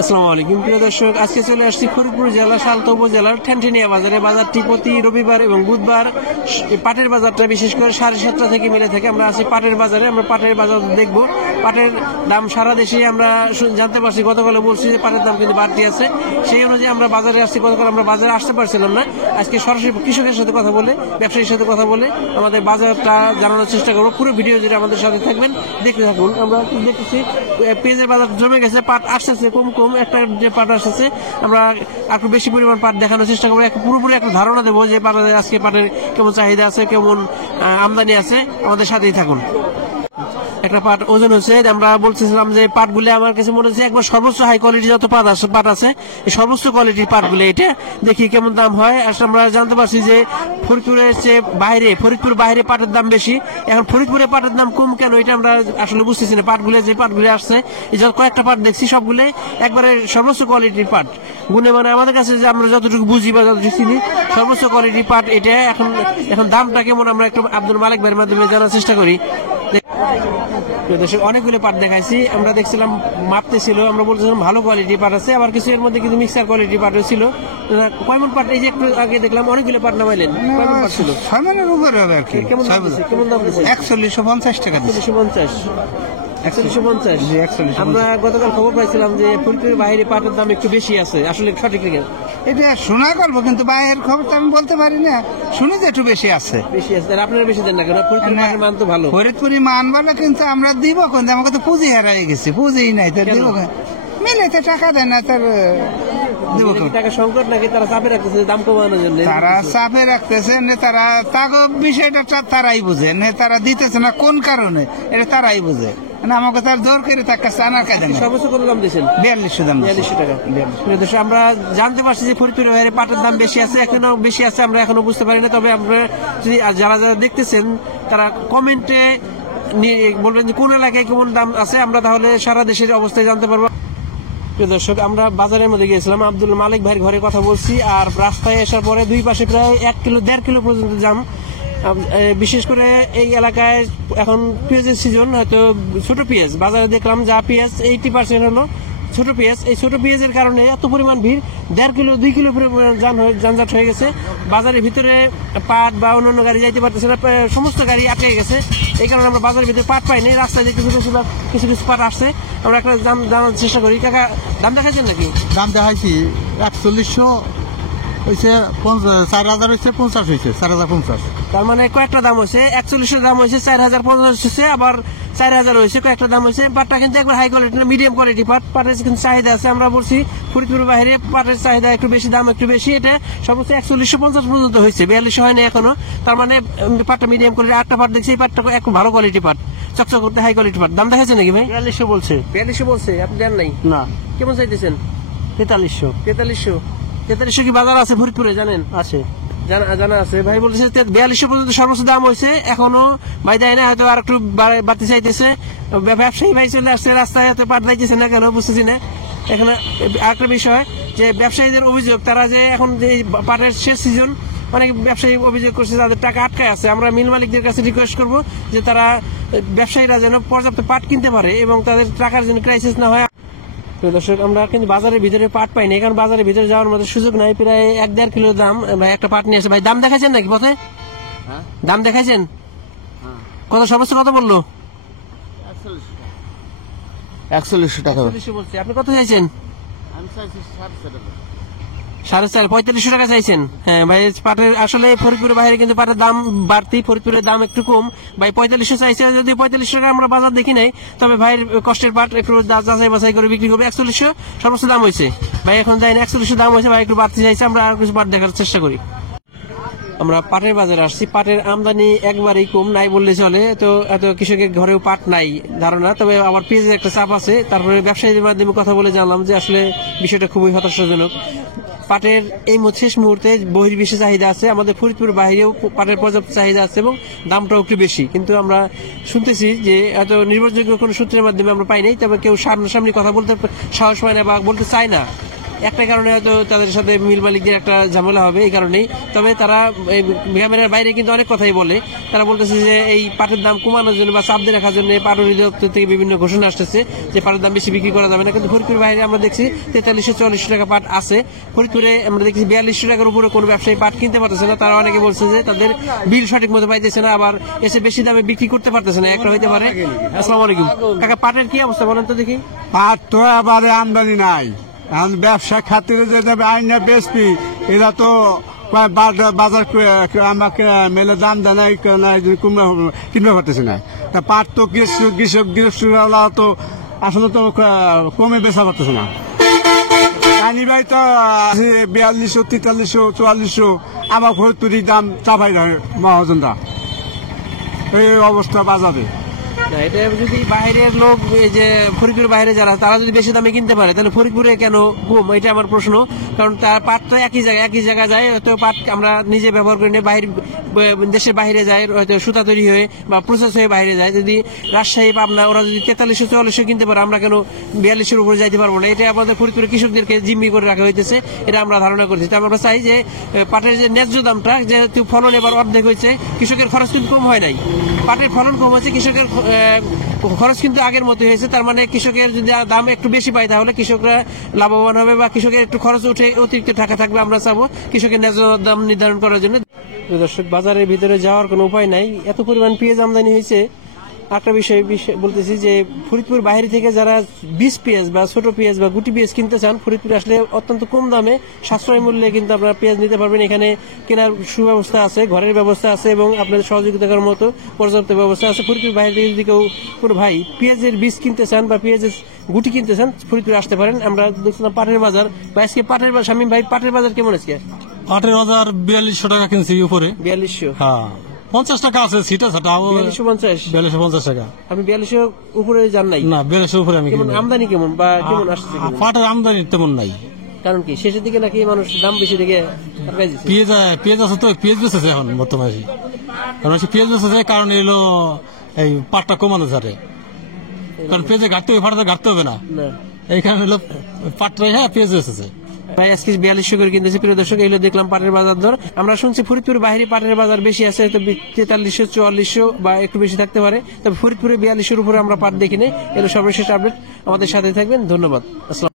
আসসালামু আলাইকুম প্রিয় দর্শক, আজকে চলে আসছি ফরিদপুর জেলা সালতা উপজেলার ঠ্যানঠেনিয়া বাজারে। বাজারটি প্রতি রবিবার এবং বুধবার পাটের বাজারটা বিশেষ করে 7:30 থেকে মিলে থাকে। আমরা আছি পাটের বাজারে, আমরা পাটের বাজার দেখব। পাটের দাম সারা দেশে আমরা জানতে পারছি, গতকালে বলছি যে পাটের দাম কিন্তু বাড়তি আছে, সেই অনুযায়ী আমরা বাজারে আসছি। গতকাল আমরা বাজারে আসতে পারছিলাম না, আজকে সরাসরি কৃষকের সাথে কথা বলে, ব্যবসায়ীর সাথে কথা বলে আমাদের বাজারটা জানানোর চেষ্টা করবো। পুরো ভিডিও জুড়ে আমাদের সাথে থাকবেন, দেখতে থাকুন। আমরা দেখতেছি পেঁয়াজের বাজার জমে গেছে, পাট আসতেছে কম কম, একটা যে পাট আসছে আমরা একটু বেশি পরিমাণ পাট দেখানোর চেষ্টা করবো, পুরোপুরি একটা ধারণা দেবো যে বাজারে আজকে পাটের কেমন চাহিদা আছে, কেমন আমদানি আছে। আমাদের সাথেই থাকুন। একটা পাট ওজন হচ্ছে, আমরা বলতেছিলাম যে পাটগুলি আমার কাছে মনে হচ্ছে একবার সর্বোচ্চ হাই কোয়ালিটি যত পাট আছে এই সর্বোচ্চ কোয়ালিটির পাটগুলি, এটা দেখি কেমন দাম হয়। আসলে আমরা জানতে পারছি যে ফরিদপুরের চেয়ে বাইরে, ফরিদপুর বাইরে পাটের দাম বেশি। এখন ফরিদপুরে পাটের দাম কম কেন, এটা আমরা আসলে বুঝতেছি না। পাটগুলো যে পাটগুলি আসছে, এই যে কয়েকটা পাট দেখছি, সবগুলো একবারে সর্বোচ্চ কোয়ালিটির পাট, গুণে মানে আমাদের কাছে যে আমরা যতটুকু বুঝি বা যতটুকু চিনি সর্বোচ্চ কোয়ালিটির পাট এটা। এখন দামটা কেমন আমরা একটু আব্দুল মালিক ভাইয়ের মাধ্যমে জানার চেষ্টা করি। অনেকগুলো পাট দেখাইছি, আমরা দেখছিলাম মাপতেছিল, আমরা বলছিলাম ভালো কোয়ালিটির পাট আছে, আবার কিছু এর মধ্যে কিন্তু মিক্সার কোয়ালিটির পাট ছিল। কয়মন পাট, এই যে একটু আগে দেখলাম অনেকগুলো পাট নামাইলেন, কয়মন পাট ছিল? 6 মনের উপরে হবে আর কি। কেমন দাম দিচ্ছে? 4150 টাকা দিচ্ছে। 4150। আমরা গতকাল খবর পাইছিলাম যে ফুলপুরের বাইরে পাটের দাম একটু বেশি আছে, আসলে সঠিক রেখে এটা শোনা গল্প, কিন্তু বাইরের খবর তো আমি বলতে পারি না। শুনি যে একটু বেশি আছে। আপনারা বেশি দেন না কেন? ফরিদপুরের পাটের মান তো ভালো। ফরিদপুরি মান বলে কিন্তু আমরা দিব, কিন্তু আমাকে তো পুঁজি হারাই গেছে, পুঁজিই নাই, তো দিব মিলে তো টাকা দেয় না, তার দিব টাকা সংকট নাকি তারা চাপে রাখতেছে দাম কমানোর জন্য? তারা চাপে রাখতেছে, তারা তাগো বিষয়টা তারাই বুঝে, তারা দিতেছে না কোন কারণে, এটা তারাই বুঝে। আমাকে তার জোর করে তার কাছে আনার কাজে সর্বোচ্চ কত দাম দিয়েছেন? 4200 দাম। 4200 টাকা। আমরা জানতে পারছি যে ফরিদপুরের বাইরে পাটের দাম বেশি আছে, এখনো বেশি আছে, আমরা এখনো বুঝতে পারি না। তবে আমরা যদি যারা যারা দেখতেছেন তারা কমেন্টে বলবেন যে কোন এলাকায় কেমন দাম আছে, আমরা তাহলে সারা দেশের অবস্থায় জানতে পারবো। প্রিয় দর্শক, আমরা বাজারের মধ্যে গিয়েছিলাম, আব্দুল মালিক ভাইয়ের ঘরে কথা বলছি, আর রাস্তায় আসার পরে দুই পাশে প্রায় 1 কিলো 1.5 কিলো পর্যন্ত জাম। বিশেষ করে এই এলাকায় এখন পেঁয়াজের সিজন, হয়তো ছোট পেঁয়াজ বাজারে দেখলাম, যা পেঁয়াজ 80% হলো ছোট পেঁয়াজ। এই ছোট পেঁয়াজের কারণে এত পরিমাণ ভিড়, 1.5 কিলো 2 কিলো যানজট হয়ে গেছে। বাজারের ভিতরে পাট বা অন্যান্য গাড়ি যাইতে পারতেছে না, সমস্ত গাড়ি আটকে গেছে। এই কারণে আমরা বাজারের ভিতরে পাট পাইনি। রাস্তায় কিছু কিছু পাট আসছে, আমরা একটা দাম জানার চেষ্টা করি। কাকা, দাম দেখাচ্ছেন নাকি? দাম দেখাইছি 4100 হয়েছে, 4000 হয়েছে, 50 হয়েছে, 4050। তার মানে কয়েকটা দাম হয়েছে, 4100 দাম হয়েছে, 4050 হয়েছে, আবার 4000 হয়েছে, কয়েকটা দাম হয়েছে। পাটটা কিন্তু একবার হাই কোয়ালিটি না, মিডিয়াম কোয়ালিটি পাট। পাটের কিন্তু চাহিদা আছে, আমরা বলছি ফরিদপুরের বাইরে পাটের চাহিদা একটু বেশি, দাম একটু বেশি। এটা সর্বোচ্চ 4150 পর্যন্ত হয়েছে, 4200 হয়নি এখনো। তার মানে পাটটা মিডিয়াম কোয়ালিটি। আটটা পাট দেখছি, এই পাটটা একটু ভালো কোয়ালিটি পাট, চকচক করতে হাই কোয়ালিটি পাট। দাম দেখাচ্ছে নাকি ভাই? 4200 বলছে। 4200 বলছে, আপনি দেন নাই না? কেমন চাইতেছেন? 4300। 4300 কি বাজার আছে ফরিদপুরে? জানেন আছে, জানা আছে। ভাই বলতেছে 4200 পর্যন্ত সর্বোচ্চ দাম হয়েছে, এখনো ভাই দেয় না, হয়তো আর একটু বাড়তে চাইতেছে। ব্যবসায়ী ভাই চলে আসছে রাস্তায়, হয়তো পাট যাইতেছে না কেন বুঝতেছি না। এখানে আরেকটা বিষয় যে ব্যবসায়ীদের অভিযোগ, তারা যে এখন যে পাটের শেষ সিজন, অনেক ব্যবসায়ী অভিযোগ করছে তাদের টাকা আটকায় আছে। আমরা মিল মালিকদের কাছে রিকোয়েস্ট করবো যে তারা, ব্যবসায়ীরা যেন পর্যাপ্ত পাট কিনতে পারে এবং তাদের টাকার জন্য ক্রাইসিস না হয়। দর্শক, আমরা কিন্তু বাজারের ভিতরে পাট পাইনি, কারণ বাজারের ভিতরে যাওয়ার মতো সুযোগ নাই। প্রায় 1.5 কিলো দাম ভাই একটা পাট নিয়ে আসে। ভাই দাম দেখাইছেন নাকি পথে? দাম দেখাইছেন? কত সর্বোচ্চ কত বললো? 4100 টাকা বলছে। আপনি কত চাইছেন? 4.5, 4500 টাকা চাইছেন। হ্যাঁ ভাই, পাটের আসলে ফরিদপুরের বাইরে কিন্তু পাটের দাম বাড়তি, ফরিদপুরের দাম একটু কম। ভাই 4500 চাইছে, যদি 4500 টাকা আমরা বাজার দেখি নাই, তবে ভাইয়ের কষ্টের পাট একটু যাচাই বাছাই করে বিক্রি করবে। 4100 সর্বোচ্চ দাম হয়েছে ভাই, এখন দেয় না। 4100 দাম হয়েছে ভাই, একটু বাড়তি চাইছে, আমরা আর কিছু পাট দেখার চেষ্টা করি। আমরা পাটের বাজারে আসছি, পাটের আমদানি একবারেই কম, নাই বললে চলে। তো এত কৃষকের ঘরেও পাট নাই ধারণা, তবে আমার পেজে একটা চাপ আছে। তারপরে ব্যবসায়ীদের মাধ্যমে কথা বলে জানলাম যে আসলে বিষয়টা খুবই হতাশাজনক। পাটের এই শেষ মুহূর্তে বহির্বিশ্বে চাহিদা আছে, আমাদের ফরিদপুর বাইরেও পাটের পর্যাপ্ত চাহিদা আছে এবং দামটাও একটু বেশি। কিন্তু আমরা শুনতেছি যে এত নির্ভরযোগ্য কোনো সূত্রের মাধ্যমে আমরা পাই নাই, তবে কেউ সামনাসামনি কথা বলতে সাহস পায় না বা বলতে চায় না। একটা কারণে হয়তো তাদের সাথে মিল মালিকদের একটা ঝামেলা হবে, এই কারণেই। তবে তারা এই ক্যামেরার বাইরে কিন্তু অনেক কথাই বলে। তারা বলতেছে যে এই পাটের দাম কমানোর জন্য বা চাপ দিয়ে রাখার জন্য পাট অধিদপ্তর থেকে বিভিন্ন ঘোষণা আসতেছে যে পাটের দাম বেশি বিক্রি করা যাবে না। কিন্তু ফরিদপুর বাইরে আমরা দেখছি 4300-4400 টাকা পাট আছে। ফরিদপুরে আমরা দেখছি 4200 টাকার উপরে কোনো ব্যবসায়ী পাট কিনতে পারতেছে না। তারা অনেকে বলছে যে তাদের বিল সঠিক মতো পাইতেছে না, আবার এসে বেশি দামে বিক্রি করতে পারতেছে না, একটা হইতে পারে। আসসালামু আলাইকুম কাকা, পাটের কি অবস্থা বলেন তো দেখি? পাট তো আবার আমদানি নাই, এখন ব্যবসা খাতিরে যে যাবে আইনা বেসপি, এরা তো বাজার আমাকে মেলে দাম দেয় না, কিনবে পারতেছে না। তা পাট তো কৃষক গৃহস্থরা তো আসলে তো কমে বেচা পারতেছে না। রানী ভাই তো 4200, 4300, 4400, আমার ফরিদপুরির দাম চাপাই দেয় মহাজনরা, এই অবস্থা বাজারে। না, এটা যদি বাইরের লোক, এই যে ফরিদপুরের বাইরে যারা, তারা যদি বেশি দামে কিনতে পারে তাহলে ফরিদপুরে কেন কম, এটা আমার প্রশ্ন। কারণ তার পাটটা একই জায়গায় যায়, হয়তো পাট আমরা নিজে ব্যবহার করি না, দেশের বাইরে যায়, হয়তো সুতা তৈরি হয়ে বা প্রসেস হয়ে বাইরে যায়। যদি রাজশাহী, পাবনা ওরা যদি 4300-4400 কিনতে পারে, আমরা কেন 4200 উপরে যাইতে পারবো না? এটা আমাদের ফরিদপুরের কৃষকদেরকে জিম্মি করে রাখা হইতেছে, এটা আমরা ধারণা করছি। তো আমরা চাই যে পাটের যে ন্যায্য দামটা, যেহেতু ফলন এবার অর্ধেক হয়েছে, কৃষকের খরচ কিন্তু কম হয় নাই, পাটের ফলন কম হয়েছে, কৃষকের খরচ কিন্তু আগের মতো হয়েছে। তার মানে কৃষকের যদি দাম একটু বেশি পায় তাহলে কৃষকরা লাভবান হবে বা কৃষকের একটু খরচ উঠে অতিরিক্ত টাকা থাকবে। আমরা চাবো কৃষকের ন্যায্য দাম নির্ধারণ করার জন্য। দর্শক, বাজারের ভিতরে যাওয়ার কোনো উপায় নাই, এত পরিমাণ পেঁয়াজ আমদানি হয়েছে। একটা বিষয় বলতেছি যে ফরিদপুর বাইরে থেকে যারা 20 পেঁয়াজ বা ছোট পেঁয়াজ বা গুটি পেঁয়াজ কিনতে চান, ফরিদপুরে আসলে অত্যন্ত কম দামে সাশ্রয় মূল্যে কিন্তু আপনারা পেঁয়াজ নিতে পারবেন। এখানে কেনার সুব্যবস্থা আছে, ঘরের ব্যবস্থা আছে এবং আপনাদের সহযোগিতা করার মতো পর্যাপ্ত ব্যবস্থা আছে। ফরিদপুর বাইরে থেকে যদি কেউ কোনো ভাই পেঁয়াজের বীজ কিনতে চান বা পেঁয়াজের গুটি কিনতে চান, ফরিদপুরে আসতে পারেন। আমরা দেখছিলাম পাটের বাজার, বা আজকে পাটের বাজার, শামীম ভাই পাটের বাজার কেমন আজকে? পাটের বাজার 4200 টাকা কিনছি উপরে। 4200? হ্যাঁ, 50 টাকা আছে সিটা ছাটা। 4250? 4250 টাকা। আমি 4200 উপরে যান নাই না, 4200 উপরে আমি কেমন কিনি। আমদানি কেমন বা কেমন আসছে? পাটের আমদানি তেমন নাই। কারণ কি শেষের দিকে নাকি মানুষ দাম বেশি দেখে টাকা দিচ্ছে? পেঁয়াজ আছে তো, পেঁয়াজ বেচেছে এখন বর্তমানে। কারণ পেঁয়াজ বেচেছে, কারণ এলো এই পাটটা কমানো যাবে, কারণ পেঁয়াজে ঘাটতে হবে, পাটাতে ঘাটতে হবে না, না, এই কারণে হলো পাটটাই হ্যাঁ পেঁয়াজ বেচেছে। ভাই আজকে 4200 করে কিনতেছে। প্রিয় দর্শক, এগুলো দেখলাম পাটের বাজার দর। আমরা শুনছি ফরিদপুর বাইরে পাটের বাজার বেশি আছে, হয়তো 4300-4400 বা একটু বেশি থাকতে পারে। তবে ফরিদপুরে 4200 উপরে আমরা পাট দেখি নাই। এগুলো সর্বশেষ আপডেট, আমাদের সাথে থাকবেন। ধন্যবাদ। আসসালাম।